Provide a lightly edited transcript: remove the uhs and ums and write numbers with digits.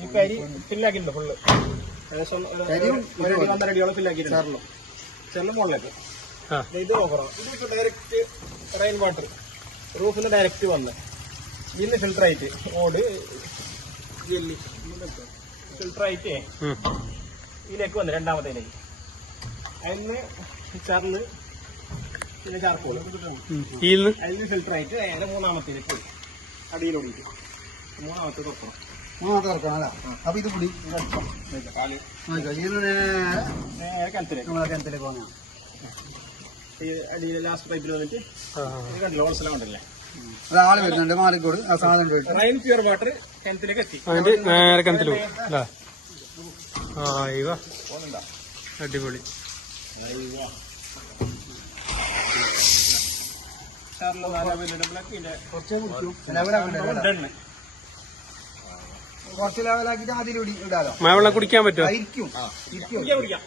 ഈ കരി ഫില്ലാക്കിയിട്ടുണ്ട് ഫുള്ള്. ഏകദേശം 1.5 ഫില്ലാക്കിയിട്ടുണ്ട് ചെറിയ മുകളിലേക്ക്. ഇത് ഓഫറാണ്. ഇത് ഡയറക്റ്റ് റെയിൻ വാട്ടർ റൂഫിൽ നിന്ന് ഡയറക്റ്റ് വന്ന് ഇതിന് ഫിൽട്ടർ ആയിട്ട് ഓട് ജെല്ലി ഫിൽട്ടർ ആയിട്ട് ഇതിലേക്ക് വന്ന് രണ്ടാമത്തേലേക്ക് അതിന് ചറില് പിന്നെ ചാർക്കോള് അതിന് ഫിൽട്ടർ ആയിട്ട് നേരെ മൂന്നാമത്തേക്ക് പോയി അടിയിലോടിയിട്ട് മൂന്നാമത്തെ തുറക്കണം. അപ്പൊ ഇത് കൂടി കിണത്തിലേക്ക് വാങ്ങാം. ഈ അടിയിൽ ലാസ്റ്റ് പൈപ്പിൽ വന്നിട്ട് കണ്ടില്ല ഹോൾസെല്ലാം കണ്ടില്ലേ ആള് വരുന്നുണ്ട് മാറിക്കോട് ആ സാധനം റെയിൻ പ്യൂർ വാട്ടർ കിണത്തിലേക്ക് എത്തി നേരെ കിണറ്റിൽ പോകും. അടിപൊളി. കുറച്ച് ലെവലാക്കിട്ട് അതിലൂടെ ഇടാലോ. മഴവെള്ളം കുടിക്കാൻ പറ്റുമോ? ഇരിക്കും കുടിക്കാം